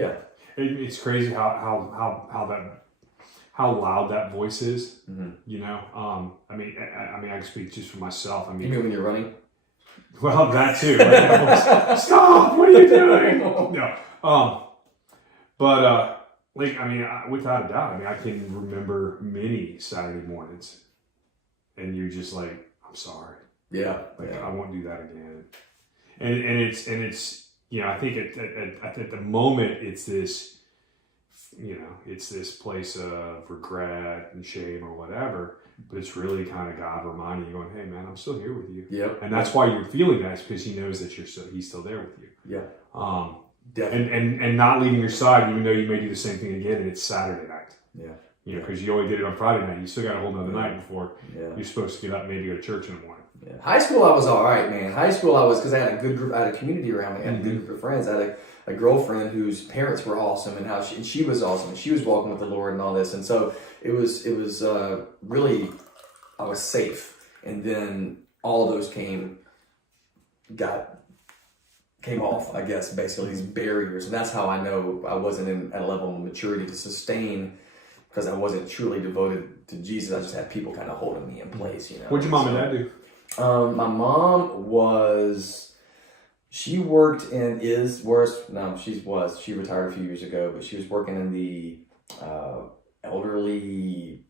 Yeah. It's crazy how loud that voice is. Mm-hmm. You know, I mean, I can speak just for myself. I mean, you mean when you're running? Well, that too. Like, stop! What are you doing? No. Like, I mean, without a doubt, I mean, I can remember many Saturday mornings, and you're just like, I'm sorry. Yeah. Like, I won't do that again. And it's you know, I think at the moment it's this, you know, it's this place of regret and shame or whatever. But it's really kind of God reminding you, going, "Hey, man, I'm still here with you." Yep. And that's why you're feeling that, is because He knows that He's still there with you. Yeah. Definitely. And not leaving your side, even though you may do the same thing again, and it's Saturday night. Yeah. You know, because you only did it on Friday night. You still got a whole nother night before you're supposed to get up, and maybe go to church in the morning. Yeah. High school, I was all right, man. High school, I was, because I had a good group, I had a community around me, I had a good group of friends. I had a girlfriend whose parents were awesome, and she was awesome, and she was walking with the Lord and all this, and so it was really, I was safe. And then all of those came off, I guess, basically, these barriers, and that's how I know I wasn't at a level of maturity to sustain, because I wasn't truly devoted to Jesus. I just had people kind of holding me in place, you know. What'd your mom and dad do? My mom she worked and she retired a few years ago, but she was working in the elderly,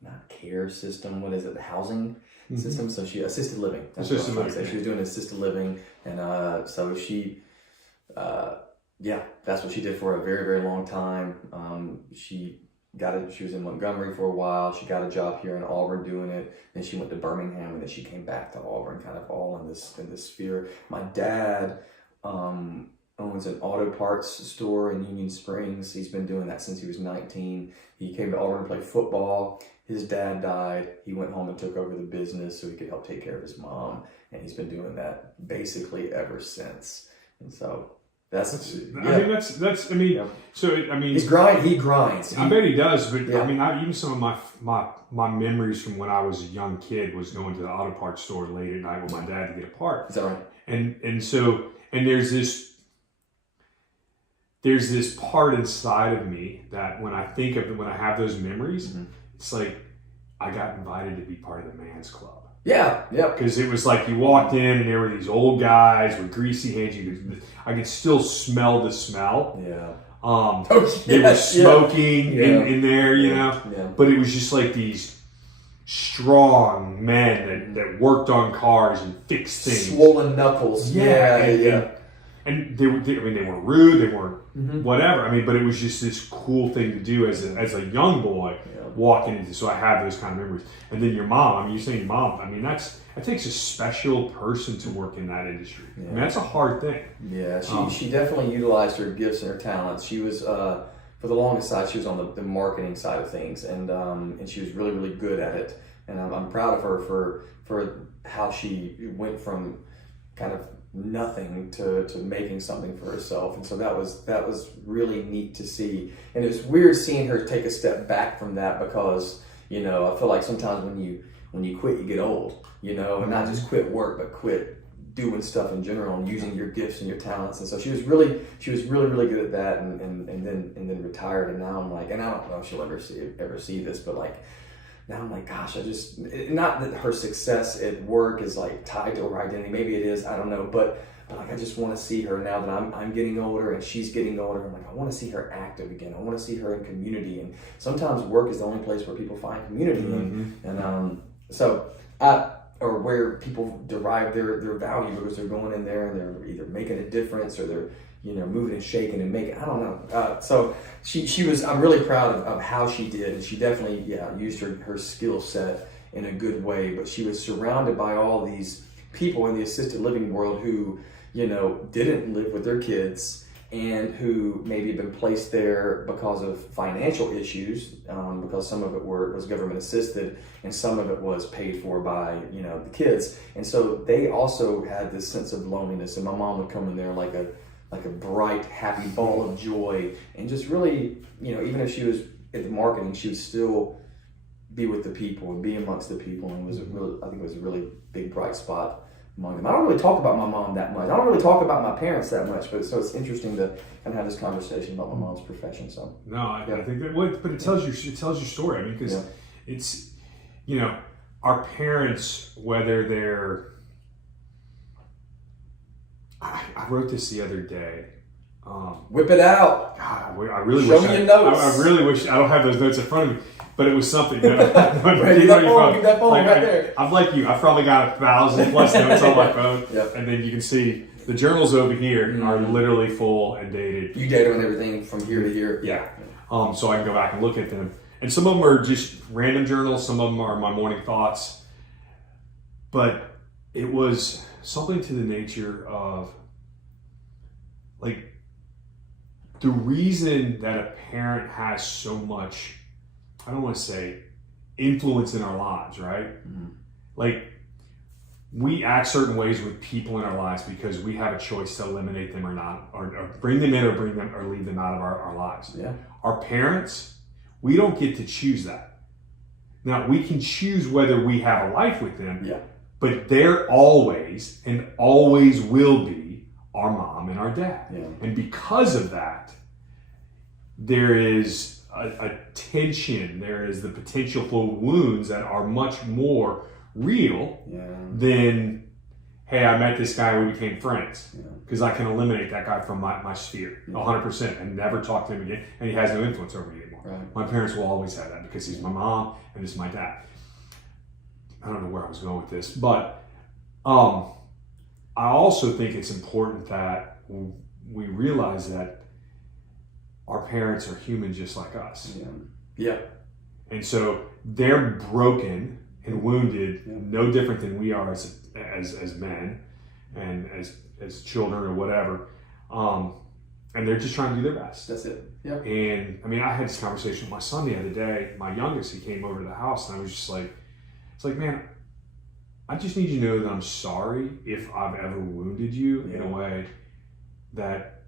not care system, what is it, the housing system? So assisted living. That's what I was trying to say. She was doing assisted living, and so she, that's what she did for a very, very long time. She was in Montgomery for a while. She got a job here in Auburn doing it. Then she went to Birmingham, and then she came back to Auburn, kind of all in this sphere. My dad owns an auto parts store in Union Springs. He's been doing that since he was 19. He came to Auburn to play football. His dad died. He went home and took over the business so he could help take care of his mom, and he's been doing that basically ever since. And so that's he grinds. I bet he does, but I mean, even some of my memories from when I was a young kid was going to the auto parts store late at night with my dad to get a part. Is that right? And there's this part inside of me that when I have those memories, it's like I got invited to be part of the man's club. Yeah. Because it was like you walked in and there were these old guys with greasy hands. I could still smell the smell. Yeah. They were smoking in there, you know. Yeah. But it was just like these strong men that worked on cars and fixed things. Swollen knuckles. Yeah. And they weren't rude. They weren't whatever. I mean, but it was just this cool thing to do as a young boy walking into. So I have those kind of memories. And then your mom. I mean, you're saying your mom. I mean, that takes a special person to work in that industry. Yeah. I mean, that's a hard thing. Yeah, she definitely utilized her gifts and her talents. She was for the longest side, she was on the marketing side of things, and she was really, really good at it. And I'm proud of her for how she went from kind of nothing to making something for herself. And so that was really neat to see. And it was weird seeing her take a step back from that, because, you know, I feel like sometimes when you quit, you get old, you know, and not just quit work, but quit doing stuff in general and using your gifts and your talents. And so she was really, really good at that, and then retired. And now I'm like, and I don't know if she'll ever see this, but like, now I'm like, gosh, not that her success at work is like tied to her identity. Maybe it is, I don't know. But like, I just want to see her now that I'm getting older and she's getting older. I'm like, I want to see her active again. I want to see her in community. And sometimes work is the only place where people find community. Or where people derive their value, because they're going in there and they're either making a difference or they're, you know, moving and shaking and making, I don't know. So she was, I'm really proud of how she did. And she definitely, used her skill set in a good way. But she was surrounded by all these people in the assisted living world who, you know, didn't live with their kids, and who maybe had been placed there because of financial issues, because some of it was government assisted and some of it was paid for by, you know, the kids. And so they also had this sense of loneliness. And my mom would come in there like a bright, happy ball of joy, and just really, you know, even if she was at the marketing, she would still be with the people and be amongst the people. And I think it was a really big, bright spot among them. I don't really talk about my mom that much. I don't really talk about my parents that much, but so it's interesting to kind of have this conversation about my mom's profession. So no, I think that, but it tells your story. I mean, because it's, you know, our parents, whether they're, I wrote this the other day. Whip it out. God, I really Show wish me your notes. I really wish I don't have those notes in front of me, but it was something. That, Get that phone right there. I'm like you. I've probably got 1,000+ notes on my phone, Yep. And then you can see the journals over here are literally full and dated. You date on everything from here to here. Yeah. So I can go back and look at them, and some of them are just random journals. Some of them are my morning thoughts, but it was something to the nature of like. The reason that a parent has so much, I don't want to say influence in our lives, right? Mm-hmm. Like we act certain ways with people in our lives because we have a choice to eliminate them or not, or bring them in or bring them or leave them out of our lives. Yeah. Our parents, we don't get to choose that. Now we can choose whether we have a life with them, but they're always and always will be our mom and our dad. Yeah. And because of that, there is a tension, there is the potential for wounds that are much more real than, hey, I met this guy and we became friends. Because I can eliminate that guy from my sphere 100% and never talk to him again, and he has no influence over me anymore. Right. My parents will always have that because he's my mom and this is my dad. I don't know where I was going with this, but I also think it's important that we realize that our parents are human just like us. Yeah. And so they're broken and wounded, no different than we are as men and as children or whatever. And they're just trying to do their best. That's it. Yeah. And I mean, I had this conversation with my son the other day. My youngest, he came over to the house, and I was just like, it's like, man, I just need you to know that I'm sorry if I've ever wounded you in a way that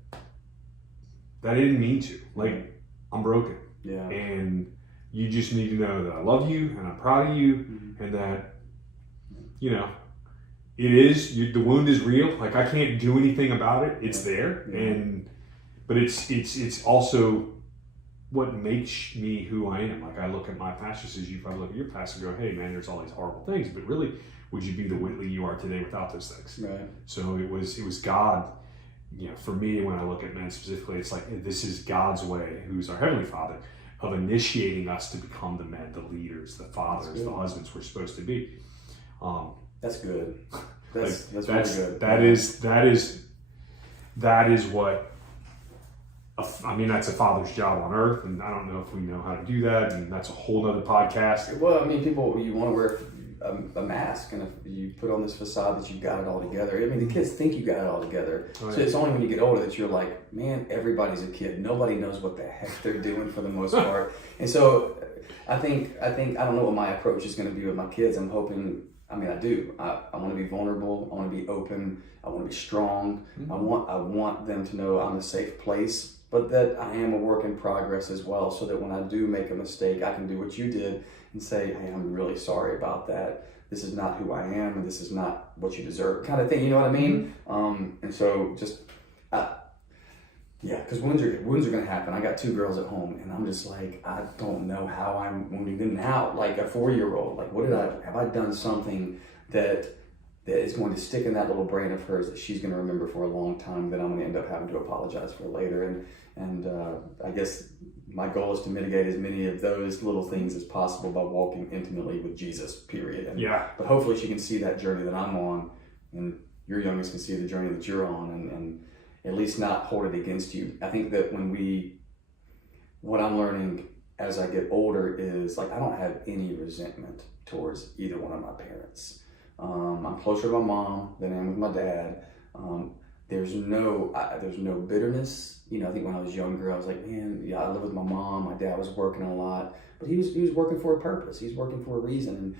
I didn't mean to. Like, I'm broken. Yeah. And you just need to know that I love you and I'm proud of you and that, you know, the wound is real. Like, I can't do anything about it. It's there. But it's also what makes me who I am. Like, I look at my past just as you probably look at your past and go, hey man, there's all these horrible things, but really, would you be the Whitley you are today without those things? Right. So it was God, you know, for me, when I look at men specifically, it's like, this is God's way, who's our Heavenly Father, of initiating us to become the men, the leaders, the fathers, the husbands we're supposed to be. That's good. That's really good. That is what, I mean, that's a father's job on earth, and I don't know if we know how to do that, and that's a whole nother podcast. Well, I mean, you want to wear a mask, and if you put on this facade that you've got it all together. I mean, the kids think you got it all together. Oh, yeah. So it's only when you get older that you're like, man, everybody's a kid. Nobody knows what the heck they're doing for the most part. And so I think I don't know what my approach is going to be with my kids. I'm hoping, I mean, I do. I want to be vulnerable. I want to be open. I want to be strong. Mm-hmm. I want them to know I'm a safe place, but that I am a work in progress as well, so that when I do make a mistake, I can do what you did and say, hey, I'm really sorry about that. This is not who I am, and this is not what you deserve, kind of thing. You know what I mean? And so just, because wounds are going to happen. I got 2 girls at home, and I'm just like, I don't know how I'm wounding them now. Like a 4-year-old, like have I done something that is going to stick in that little brain of hers that she's going to remember for a long time, that I'm going to end up having to apologize for later. And I guess my goal is to mitigate as many of those little things as possible by walking intimately with Jesus, period. But hopefully she can see that journey that I'm on, and your youngest can see the journey that you're on, and at least not hold it against you. I think that what I'm learning as I get older is, like, I don't have any resentment towards either one of my parents. I'm closer to my mom than I am with my dad. There's no bitterness. You know, I think when I was younger, I was like, man, yeah, I live with my mom. My dad was working a lot, but he was working for a purpose. He was working for a reason.